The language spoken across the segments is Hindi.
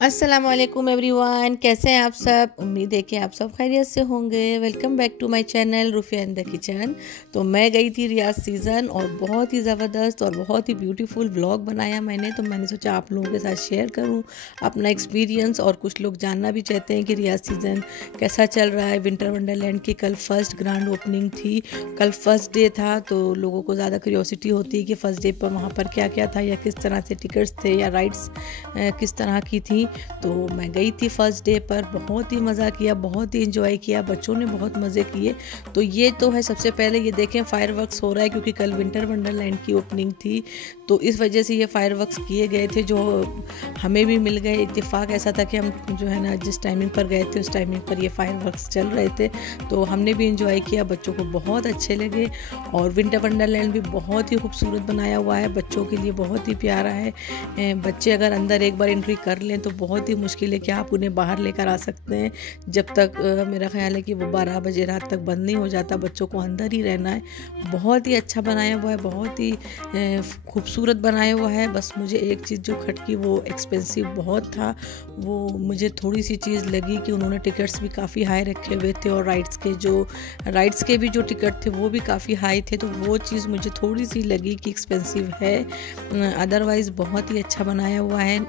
अस्सलामुअलैकुम एवरीवन, कैसे हैं आप सब। उम्मीद है कि आप सब खैरियत से होंगे। Welcome back to my channel Rufia in the kitchen. तो मैं गई थी रियाज सीज़न और बहुत ही ज़बरदस्त और बहुत ही ब्यूटीफुल व्लॉग बनाया मैंने। तो मैंने सोचा आप लोगों के साथ शेयर करूं अपना एक्सपीरियंस, और कुछ लोग जानना भी चाहते हैं कि रियाज सीज़न कैसा चल रहा है। विंटर वंडरलैंड की कल फर्स्ट ग्रैंड ओपनिंग थी, कल फर्स्ट डे था, तो लोगों को ज़्यादा क्यूरियोसिटी होती है कि फ़र्स्ट डे पर वहाँ पर क्या क्या था, या किस तरह से टिकट्स थे, या राइड्स किस तरह की थी। तो मैं गई थी फर्स्ट डे पर, बहुत ही मज़ा किया, बहुत ही इंजॉय किया, बच्चों ने बहुत मज़े किए। तो ये तो है, सबसे पहले ये देखें फायरवर्क्स हो रहा है क्योंकि कल विंटर वंडरलैंड की ओपनिंग थी, तो इस वजह से ये फायरवर्क्स किए गए थे जो हमें भी मिल गए। इत्तेफाक ऐसा था कि हम जो है ना जिस टाइमिंग पर गए थे उस टाइमिंग पर ये फायरवर्क्स चल रहे थे, तो हमने भी इंजॉय किया, बच्चों को बहुत अच्छे लगे। और विंटर वंडरलैंड भी बहुत ही खूबसूरत बनाया हुआ है, बच्चों के लिए बहुत ही प्यारा है। बच्चे अगर अंदर एक बार एंट्री कर लें तो बहुत ही मुश्किल है कि आप उन्हें बाहर लेकर आ सकते हैं, जब तक मेरा ख्याल है कि वो 12 बजे रात तक बंद नहीं हो जाता। बच्चों को अंदर ही रहना है। बहुत ही अच्छा बनाया हुआ है, बहुत ही खूबसूरत बनाया हुआ है। बस मुझे एक चीज़ जो खटकी, वो एक्सपेंसिव बहुत था। वो मुझे थोड़ी सी चीज़ लगी कि उन्होंने टिकट्स भी काफ़ी हाई रखे हुए थे, और राइड्स के भी जो टिकट थे वो भी काफ़ी हाई थे, तो वो चीज़ मुझे थोड़ी सी लगी कि एक्सपेंसिव है। अदरवाइज़ बहुत ही अच्छा बनाया हुआ है।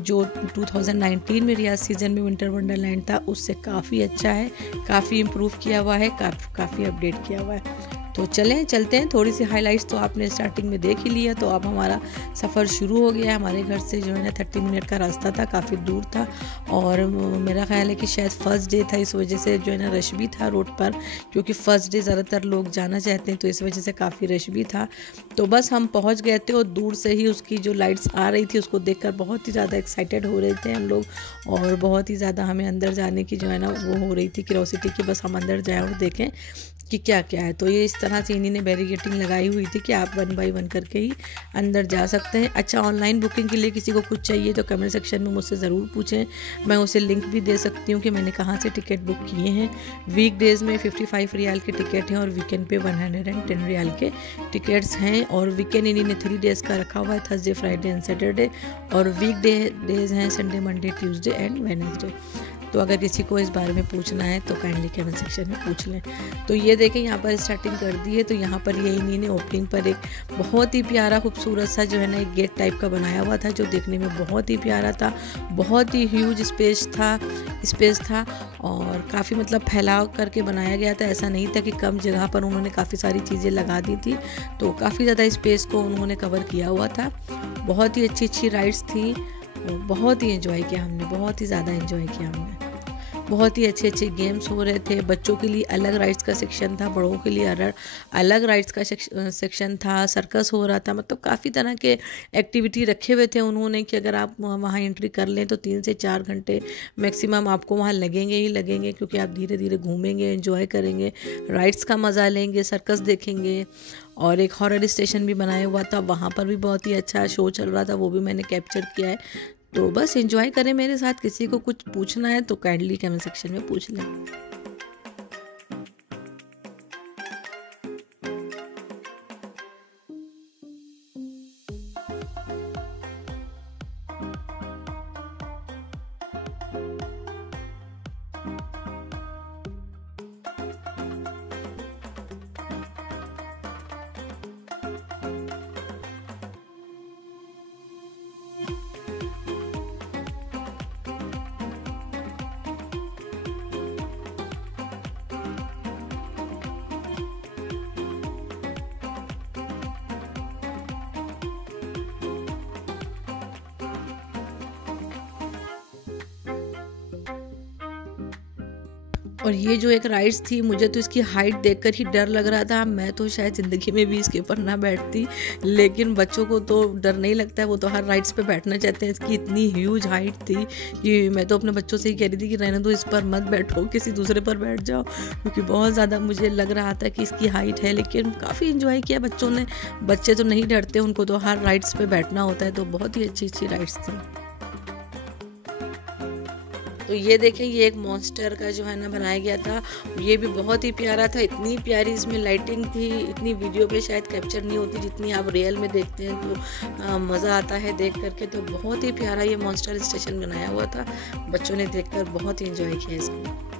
जो 2019 में रियाज सीज़न में विंटर वंडरलैंड था उससे काफ़ी अच्छा है, काफ़ी इम्प्रूव किया हुआ है, काफ़ी अपडेट किया हुआ है। तो चलते हैं। थोड़ी सी हाइलाइट्स तो आपने स्टार्टिंग में देख ही लिया। तो अब हमारा सफ़र शुरू हो गया। हमारे घर से जो है ना 30 मिनट का रास्ता था, काफ़ी दूर था, और मेरा ख्याल है कि शायद फ़र्स्ट डे था, इस वजह से जो है ना रश भी था रोड पर, क्योंकि फ़र्स्ट डे ज़्यादातर लोग जाना चाहते हैं, तो इस वजह से काफ़ी रश भी था। तो बस हम पहुँच गए थे, और दूर से ही उसकी जो लाइट्स आ रही थी उसको देख बहुत ही ज़्यादा एक्साइटेड हो रहे थे हम लोग, और बहुत ही ज़्यादा हमें अंदर जाने की जो है ना वो हो रही थी क्यूरियोसिटी कि बस हम अंदर जाएँ और देखें कि क्या क्या है। तो ये इस तरह से इन्हीं ने बैरिकेटिंग लगाई हुई थी कि आप 1 बाय 1 करके ही अंदर जा सकते हैं। अच्छा, ऑनलाइन बुकिंग के लिए किसी को कुछ चाहिए तो कमेंट सेक्शन में मुझसे ज़रूर पूछें, मैं उसे लिंक भी दे सकती हूँ कि मैंने कहाँ से टिकट बुक किए हैं। वीक डेज़ में 55 रियाल के टिकट हैं, और वीकेंड पे 110 रियाल के टिकट्स हैं। और वीकेंड इन्हीं ने 3 डेज़ का रखा हुआ है, थर्सडे, फ्राइडे एंड सैटरडे, और वीक डेज़ हैं Sunday, Monday, Tuesday and Wednesday. तो अगर किसी को इस बारे में पूछना है तो काइंडली कमेंट सेक्शन में पूछ लें। तो ये देखें, यहाँ पर स्टार्टिंग कर दी है। तो यहाँ पर ये इन्हीं ने ओपनिंग पर एक बहुत ही प्यारा खूबसूरत सा जो है ना एक गेट टाइप का बनाया हुआ था, जो देखने में बहुत ही प्यारा था। बहुत ही ह्यूज स्पेस था, और काफ़ी मतलब फैलाव करके बनाया गया था। ऐसा नहीं था कि कम जगह पर उन्होंने काफ़ी सारी चीज़ें लगा दी थी, तो काफ़ी ज़्यादा स्पेस को उन्होंने कवर किया हुआ था। बहुत ही अच्छी राइड्स थी, बहुत ही एंजॉय किया हमने, बहुत ही ज़्यादा एंजॉय किया हमने। बहुत ही अच्छे गेम्स हो रहे थे। बच्चों के लिए अलग राइड्स का सेक्शन था, बड़ों के लिए अलग राइड्स का सेक्शन था। सर्कस हो रहा था, मतलब काफ़ी तरह के एक्टिविटी रखे हुए थे उन्होंने कि अगर आप वहाँ एंट्री कर लें तो 3 से 4 घंटे मैक्सिमम आपको वहाँ लगेंगे, क्योंकि आप धीरे धीरे घूमेंगे, एंजॉय करेंगे, राइड्स का मज़ा लेंगे, सर्कस देखेंगे। और एक हॉरर स्टेशन भी बनाया हुआ था, वहाँ पर भी बहुत ही अच्छा शो चल रहा था, वो भी मैंने कैप्चर किया है। तो बस एंजॉय करें मेरे साथ। किसी को कुछ पूछना है तो काइंडली कमेंट सेक्शन में पूछ लें। और ये जो एक राइड्स थी, मुझे तो इसकी हाइट देखकर ही डर लग रहा था। मैं तो शायद ज़िंदगी में भी इसके ऊपर ना बैठती, लेकिन बच्चों को तो डर नहीं लगता है, वो तो हर राइड्स पे बैठना चाहते हैं। इसकी इतनी ह्यूज हाइट थी कि मैं तो अपने बच्चों से ही कह रही थी कि रहने दो, इस पर मत बैठो, किसी दूसरे पर बैठ जाओ, क्योंकि बहुत ज़्यादा मुझे लग रहा था कि इसकी हाइट है। लेकिन काफ़ी इंजॉय किया बच्चों ने। बच्चे तो नहीं डरते, उनको तो हर राइड्स पर बैठना होता है, तो बहुत ही अच्छी राइड्स थी। तो ये देखें, ये एक मॉन्स्टर का जो है ना बनाया गया था, ये भी बहुत ही प्यारा था। इतनी प्यारी इसमें लाइटिंग थी, इतनी वीडियो पे शायद कैप्चर नहीं होती जितनी आप रियल में देखते हैं, तो मज़ा आता है देख करके। तो बहुत ही प्यारा ये मॉन्स्टर स्टेशन बनाया हुआ था, बच्चों ने देखकर बहुत ही एंजॉय किया इसको।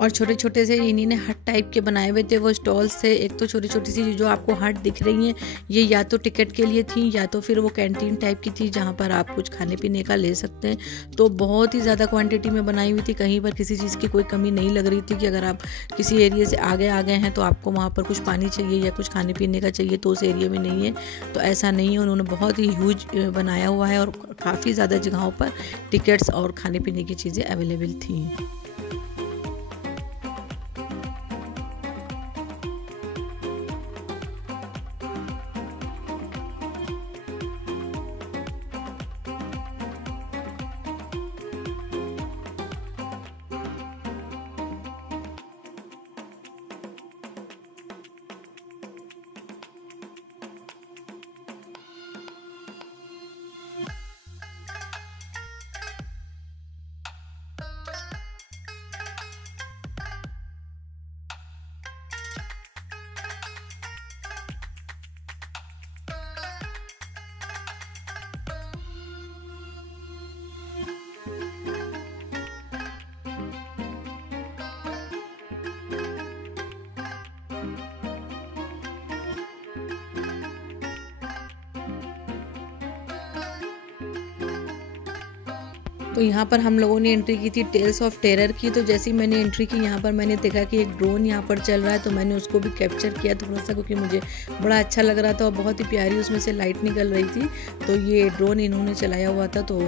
और छोटे छोटे से इन्हीं ने हट टाइप के बनाए हुए थे वो स्टॉल्स थे। एक तो छोटी छोटी सी जो आपको हट दिख रही हैं, ये या तो टिकट के लिए थी या तो फिर वो कैंटीन टाइप की थी जहाँ पर आप कुछ खाने पीने का ले सकते हैं। तो बहुत ही ज़्यादा क्वांटिटी में बनाई हुई थी, कहीं पर किसी चीज़ की कोई कमी नहीं लग रही थी कि अगर आप किसी एरिया से आगे आ गए हैं तो आपको वहाँ पर कुछ पानी चाहिए या कुछ खाने पीने का चाहिए तो उस एरिया में नहीं है। तो ऐसा नहीं है, उन्होंने बहुत ही ह्यूज बनाया हुआ है और काफ़ी ज़्यादा जगहों पर टिकट्स और खाने पीने की चीज़ें अवेलेबल थी। तो यहाँ पर हम लोगों ने एंट्री की थी टेल्स ऑफ टेरर की। तो जैसे ही मैंने एंट्री की यहाँ पर मैंने देखा कि एक ड्रोन यहाँ पर चल रहा है, तो मैंने उसको भी कैप्चर किया थोड़ा सा, क्योंकि मुझे बड़ा अच्छा लग रहा था और बहुत ही प्यारी उसमें से लाइट निकल रही थी। तो ये ड्रोन इन्होंने चलाया हुआ था, तो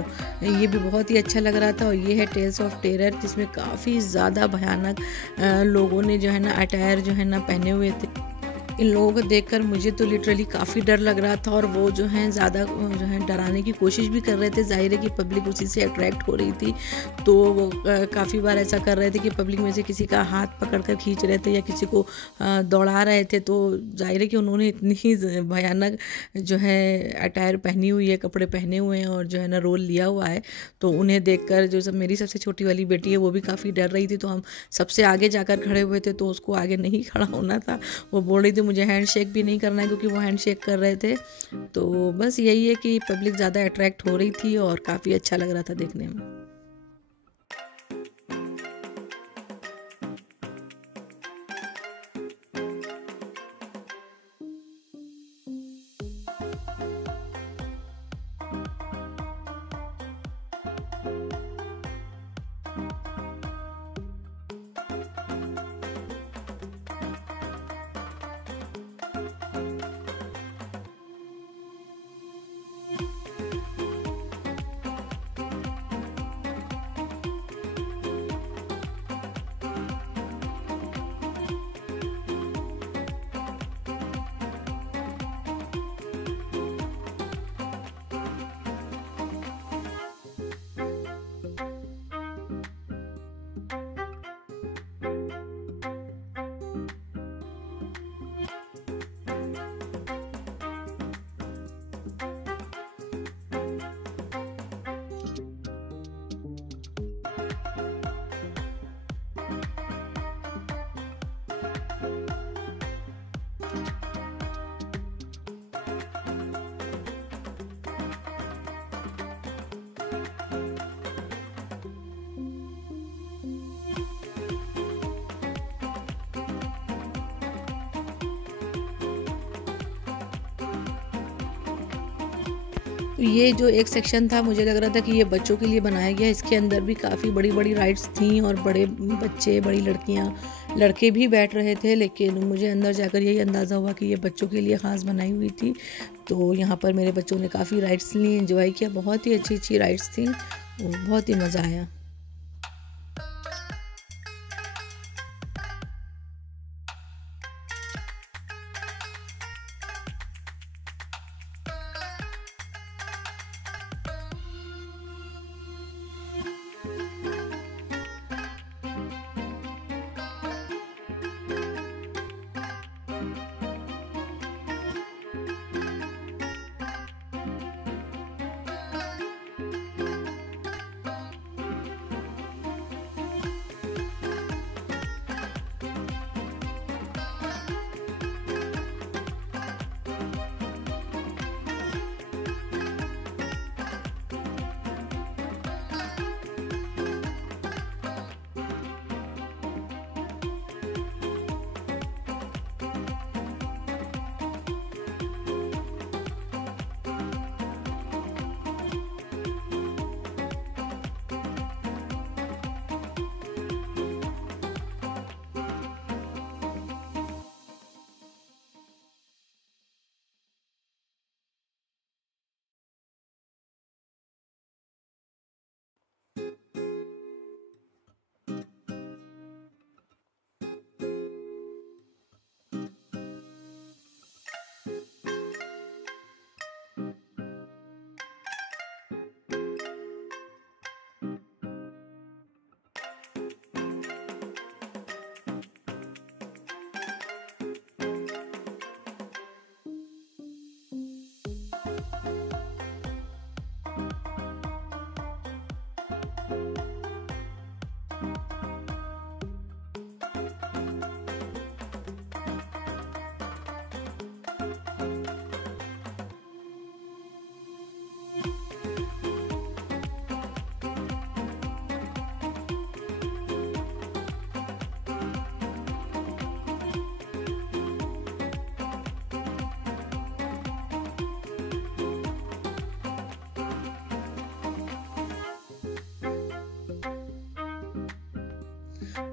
ये भी बहुत ही अच्छा लग रहा था। और ये है टेल्स ऑफ टेरर, जिसमें काफ़ी ज़्यादा भयानक लोगों ने जो है ना अटायर जो है ना पहने हुए थे। इन लोगों को देखकर मुझे तो लिटरली काफ़ी डर लग रहा था, और वो जो हैं ज़्यादा जो है डराने की कोशिश भी कर रहे थे। ज़ाहिर है कि पब्लिक उसी से अट्रैक्ट हो रही थी, तो वो काफ़ी बार ऐसा कर रहे थे कि पब्लिक में से किसी का हाथ पकड़ कर खींच रहे थे या किसी को दौड़ा रहे थे। तो ज़ाहिर है कि उन्होंने इतनी ही भयानक जो है अटायर पहनी हुई है, कपड़े पहने हुए हैं और जो है ना रोल लिया हुआ है, तो उन्हें देखकर जो सब मेरी सबसे छोटी वाली बेटी है वो भी काफ़ी डर रही थी। तो हम सबसे आगे जाकर खड़े हुए थे, तो उसको आगे नहीं खड़ा होना था। वो बोल रही थी मुझे हैंड शेक भी नहीं करना है, क्योंकि वो हैंड शेक कर रहे थे। तो बस यही है कि पब्लिक ज़्यादा अट्रैक्ट हो रही थी और काफ़ी अच्छा लग रहा था देखने में। ये जो एक सेक्शन था, मुझे लग रहा था कि ये बच्चों के लिए बनाया गया। इसके अंदर भी काफ़ी बड़ी बड़ी राइड्स थी और बड़े बच्चे, बड़ी लड़कियां, लड़के भी बैठ रहे थे, लेकिन मुझे अंदर जाकर यही अंदाज़ा हुआ कि ये बच्चों के लिए ख़ास बनाई हुई थी। तो यहाँ पर मेरे बच्चों ने काफ़ी राइड्स ली, एंजॉय किया। बहुत ही अच्छी अच्छी राइड्स थी और बहुत ही मज़ा आया।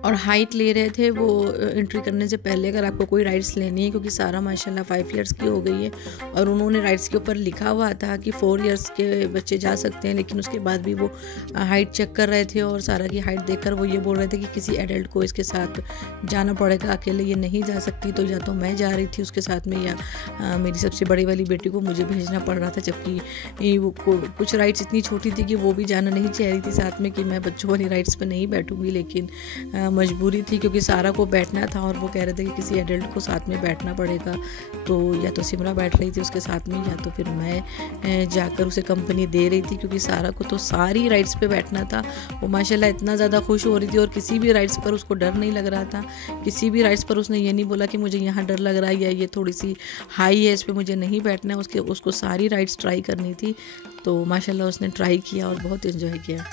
और हाइट ले रहे थे वो एंट्री करने से पहले, अगर आपको कोई राइड्स लेनी है, क्योंकि सारा माशाल्लाह 5 इयर्स की हो गई है और उन्होंने राइड्स के ऊपर लिखा हुआ था कि 4 इयर्स के बच्चे जा सकते हैं, लेकिन उसके बाद भी वो हाइट चेक कर रहे थे और सारा की हाइट देखकर वो ये बोल रहे थे कि किसी एडल्ट को इसके साथ जाना पड़ेगा, अकेले ये नहीं जा सकती। तो या तो मैं जा रही थी उसके साथ में या मेरी सबसे बड़ी वाली बेटी को मुझे भेजना पड़ रहा था, जबकि वो कुछ राइड्स इतनी छोटी थी कि वो भी जाना नहीं चाह रही थी साथ में कि मैं बच्चों वाली राइड्स पर नहीं बैठूंगी, लेकिन मजबूरी थी क्योंकि सारा को बैठना था और वो कह रहे थे कि किसी एडल्ट को साथ में बैठना पड़ेगा। तो या तो सिमरा बैठ रही थी उसके साथ में या तो फिर मैं जाकर उसे कंपनी दे रही थी, क्योंकि सारा को तो सारी राइड्स पे बैठना था। वो माशाल्लाह इतना ज़्यादा खुश हो रही थी और किसी भी राइड्स पर उसको डर नहीं लग रहा था। किसी भी राइड्स पर उसने ये नहीं बोला कि मुझे यहाँ डर लग रहा है या ये थोड़ी सी हाई है, इस पर मुझे नहीं बैठना है। उसको सारी राइड्स ट्राई करनी थी। तो माशाल्लाह उसने ट्राई किया और बहुत इन्जॉय किया।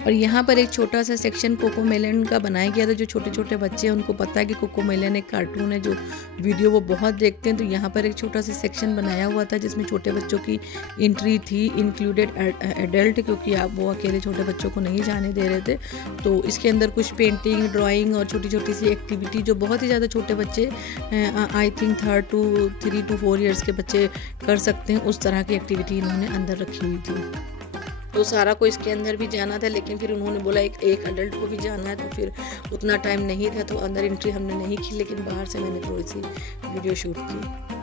और यहाँ पर एक छोटा सा सेक्शन कोको मेलन का बनाया गया था। जो छोटे छोटे बच्चे हैं उनको पता है कि कोको मेलन एक कार्टून है, जो वीडियो वो बहुत देखते हैं। तो यहाँ पर एक छोटा सा सेक्शन बनाया हुआ था जिसमें छोटे बच्चों की एंट्री थी, इंक्लूडेड एडल्ट, क्योंकि आप वो अकेले छोटे बच्चों को नहीं जाने दे रहे थे। तो इसके अंदर कुछ पेंटिंग, ड्राइंग और छोटी छोटी सी एक्टिविटी जो बहुत ही ज़्यादा छोटे बच्चे, आई थिंक 3 to 4 ईयर्स के बच्चे कर सकते हैं, उस तरह की एक्टिविटी इन्होंने अंदर रखी हुई थी। तो सारा को इसके अंदर भी जाना था, लेकिन फिर उन्होंने बोला एक अडल्ट को भी जाना है, तो फिर उतना टाइम नहीं था, तो अंदर एंट्री हमने नहीं की, लेकिन बाहर से मैंने थोड़ी सी वीडियो शूट की।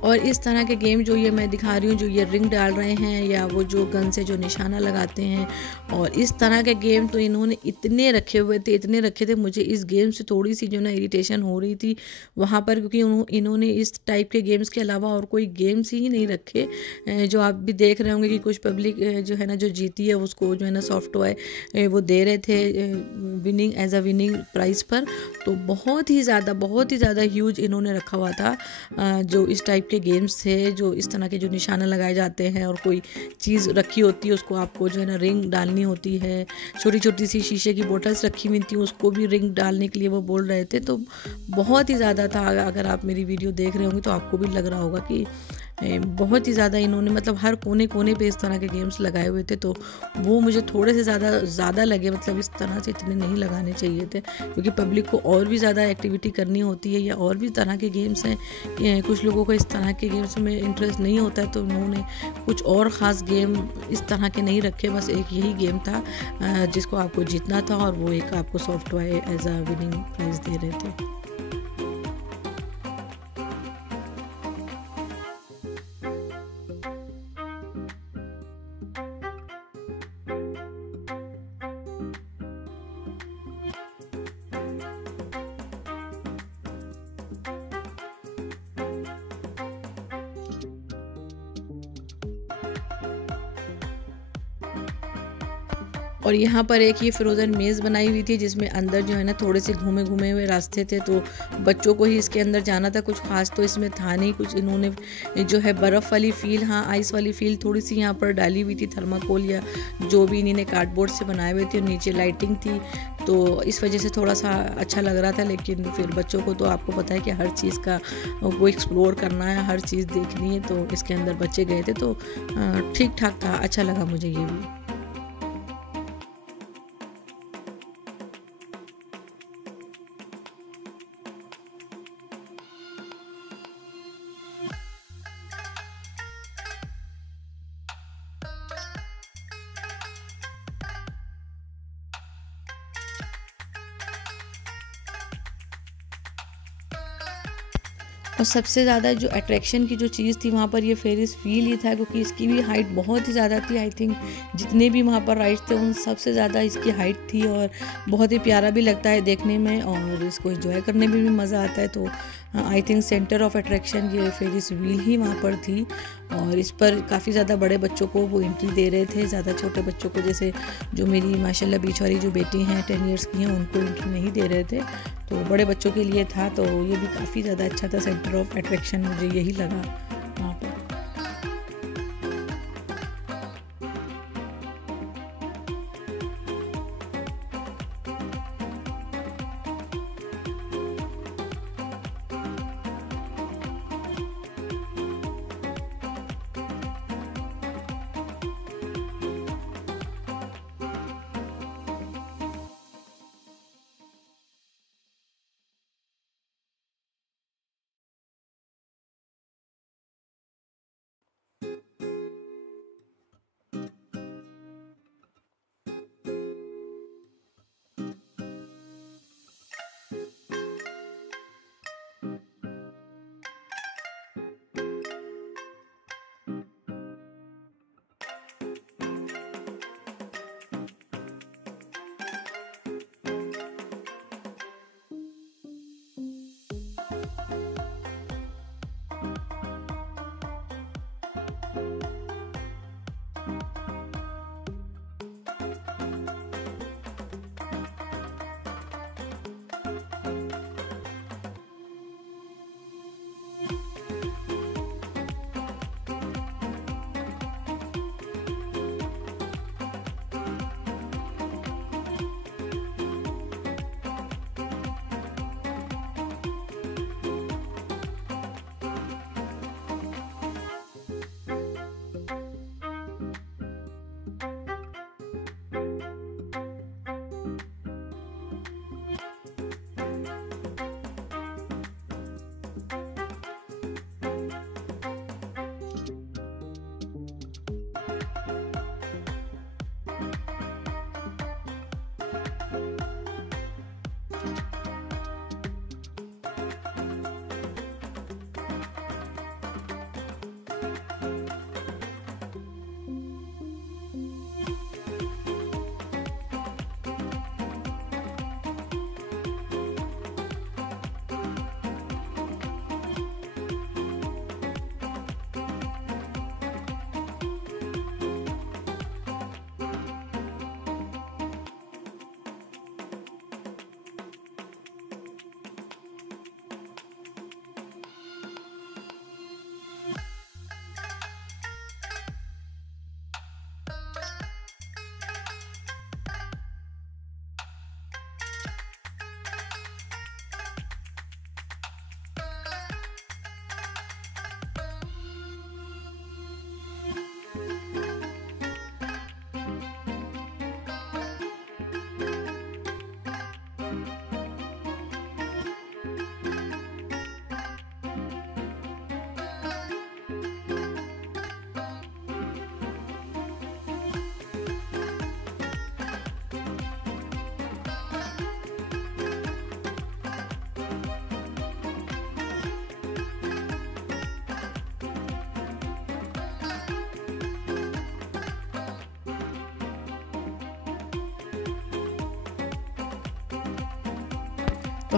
और इस तरह के गेम जो ये मैं दिखा रही हूँ, जो ये रिंग डाल रहे हैं या वो जो गन से जो निशाना लगाते हैं, और इस तरह के गेम तो इन्होंने इतने रखे हुए थे, इतने रखे थे। मुझे इस गेम से थोड़ी सी जो ना इरिटेशन हो रही थी वहाँ पर, क्योंकि इन्होंने इस टाइप के गेम्स के अलावा और कोई गेम्स ही नहीं रखे। जो आप भी देख रहे होंगे कि कुछ पब्लिक जो है ना जो जीती है उसको जो है ना सॉफ्ट टॉय वो दे रहे थे winning as a winning prize पर। तो बहुत ही ज़्यादा ह्यूज इन्होंने रखा हुआ था। जो इस टाइप के गेम्स थे, जो इस तरह के जो निशाना लगाए जाते हैं और कोई चीज़ रखी होती है उसको आपको जो है ना रिंग डालनी होती है। छोटी छोटी सी शीशे की बोतल्स रखी हुई थी, उसको भी रिंग डालने के लिए वो बोल रहे थे। तो बहुत ही ज़्यादा था। अगर आप मेरी वीडियो देख रहे होंगे तो आपको भी लग रहा होगा कि बहुत ही ज़्यादा इन्होंने मतलब हर कोने कोने पे इस तरह के गेम्स लगाए हुए थे। तो वो मुझे थोड़े से ज़्यादा लगे, मतलब इस तरह से इतने नहीं लगाने चाहिए थे, क्योंकि पब्लिक को और भी ज़्यादा एक्टिविटी करनी होती है या और भी तरह के गेम्स हैं। कुछ लोगों को इस तरह के गेम्स में इंटरेस्ट नहीं होता है, तो उन्होंने कुछ और ख़ास गेम इस तरह के नहीं रखे। बस एक यही गेम था जिसको आपको जीतना था, और वो एक आपको soft toy as a winning prize दे रहे थे। और यहाँ पर एक ये फ्रोज़न मेज़ बनाई हुई थी जिसमें अंदर जो है ना थोड़े से घूमे हुए रास्ते थे, तो बच्चों को ही इसके अंदर जाना था। कुछ खास तो इसमें था नहीं। कुछ इन्होंने जो है बर्फ़ वाली फील, हाँ आइस वाली फील थोड़ी सी यहाँ पर डाली हुई थी, थर्माकोल या जो भी इन्होंने कार्डबोर्ड से बनाए हुए थे, और नीचे लाइटिंग थी, तो इस वजह से थोड़ा सा अच्छा लग रहा था। लेकिन फिर बच्चों को तो आपको पता है कि हर चीज़ का वो एक्सप्लोर करना है, हर चीज़ देखनी है, तो इसके अंदर बच्चे गए थे, तो ठीक ठाक था, अच्छा लगा मुझे ये भी। और सबसे ज़्यादा जो अट्रैक्शन की जो चीज़ थी वहाँ पर ये फेरिस व्हील ही था, क्योंकि इसकी भी हाइट बहुत ही ज़्यादा थी। आई थिंक जितने भी वहाँ पर राइड्स थे उन सबसे ज़्यादा इसकी हाइट थी, और बहुत ही प्यारा भी लगता है देखने में, और इसको एंजॉय करने में भी मज़ा आता है। तो I think centre of attraction ये फेरिस व्हील ही वहाँ पर थी, और इस पर काफ़ी ज़्यादा बड़े बच्चों को वो एंट्री दे रहे थे। ज़्यादा छोटे बच्चों को, जैसे जो मेरी माशाल्लाह बीच वाली जो बेटी हैं 10 इयर्स की हैं, उनको एंट्री नहीं दे रहे थे। तो बड़े बच्चों के लिए था, तो ये भी काफ़ी ज़्यादा अच्छा था। सेंटर ऑफ अट्रैक्शन मुझे यही लगा वहाँ पर।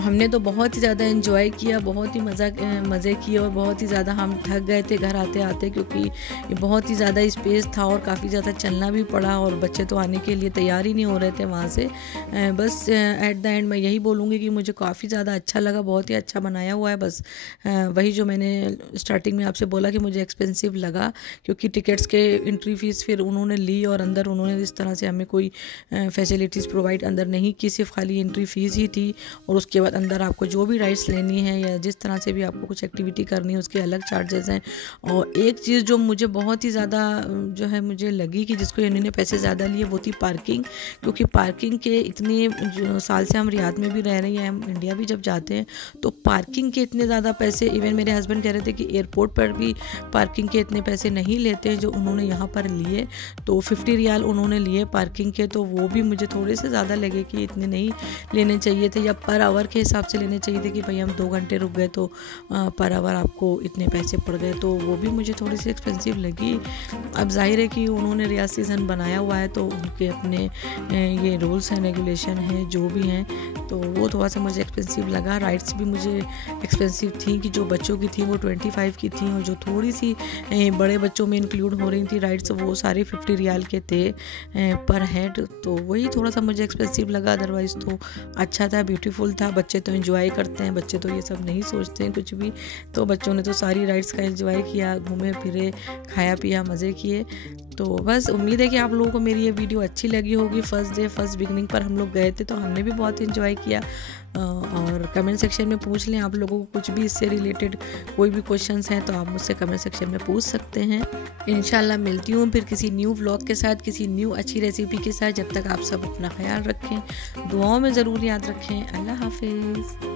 तो हमने तो बहुत ही ज़्यादा एंजॉय किया, बहुत ही मज़े किए और बहुत ही ज़्यादा हम थक गए थे घर आते आते, क्योंकि ये बहुत ही ज़्यादा स्पेस था और काफ़ी ज़्यादा चलना भी पड़ा और बच्चे तो आने के लिए तैयार ही नहीं हो रहे थे वहाँ से। बस एट द एंड मैं यही बोलूँगी कि मुझे काफ़ी ज़्यादा अच्छा लगा, बहुत ही अच्छा बनाया हुआ है। बस वही जो मैंने स्टार्टिंग में आपसे बोला कि मुझे एक्सपेंसिव लगा, क्योंकि टिकट्स के एंट्री फ़ीस फिर उन्होंने ली और अंदर उन्होंने इस तरह से हमें कोई फैसिलिटीज़ प्रोवाइड अंदर नहीं की, सिर्फ खाली एंट्री फ़ीस ही थी। और उसके बाद अंदर आपको जो भी राइड्स लेनी है या जिस तरह से भी आपको कुछ एक्टिविटी करनी है उसके अलग चार्जेस हैं। और एक चीज़ जो मुझे बहुत ही ज़्यादा जो है मुझे लगी कि जिसको इन्होंने पैसे ज़्यादा लिए वो थी पार्किंग, क्योंकि पार्किंग के इतने साल से हम रियाद में भी रह रहे हैं, हम इंडिया भी जब जाते हैं तो पार्किंग के इतने ज़्यादा पैसे, इवन मेरे हस्बैंड कह रहे थे कि एयरपोर्ट पर भी पार्किंग के इतने पैसे नहीं लेते जो उन्होंने यहाँ पर लिए। तो 50 रियाल उन्होंने लिए पार्किंग के, तो वो भी मुझे थोड़े से ज़्यादा लगे कि इतने नहीं लेने चाहिए थे, या पर आवर के हिसाब से लेने चाहिए थे कि भाई हम 2 घंटे रुक गए तो पर आवर आपको इतने पैसे पड़ गए, तो वो भी मुझे थोड़ी सी एक्सपेंसिव लगी। अब जाहिर है कि उन्होंने रियाद सीज़न बनाया हुआ है तो उनके अपने ये रूल्स हैं, रेगुलेशन हैं, जो भी हैं, तो वो थोड़ा सा मुझे एक्सपेंसिव लगा। राइड्स भी मुझे एक्सपेंसिव थी कि जो बच्चों की थी वो 25 की थी और जो थोड़ी सी बड़े बच्चों में इंक्लूड हो रही थी राइड्स वो सारी 50 रियाल के थे पर हेड, तो वही थोड़ा सा मुझे एक्सपेंसिव लगा। अदरवाइज़ तो अच्छा था, ब्यूटीफुल था, बच्चे तो एंजॉय करते हैं, बच्चे तो ये सब नहीं सोचते हैं कुछ भी, तो बच्चों ने तो सारी राइड्स का एंजॉय किया, घूमे फिरे, खाया पिया, मज़े किए। तो बस उम्मीद है कि आप लोगों को मेरी ये वीडियो अच्छी लगी होगी। फर्स्ट डे फर्स्ट बिगनिंग पर हम लोग गए थे तो हमने भी बहुत एंजॉय किया। और कमेंट सेक्शन में पूछ लें, आप लोगों को कुछ भी इससे रिलेटेड कोई भी क्वेश्चंस हैं तो आप मुझसे कमेंट सेक्शन में पूछ सकते हैं। इंशाल्लाह मिलती हूँ फिर किसी न्यू व्लॉग के साथ, किसी न्यू अच्छी रेसिपी के साथ। जब तक आप सब अपना ख्याल रखें, दुआओं में ज़रूर याद रखें। अल्लाह हाफिज़।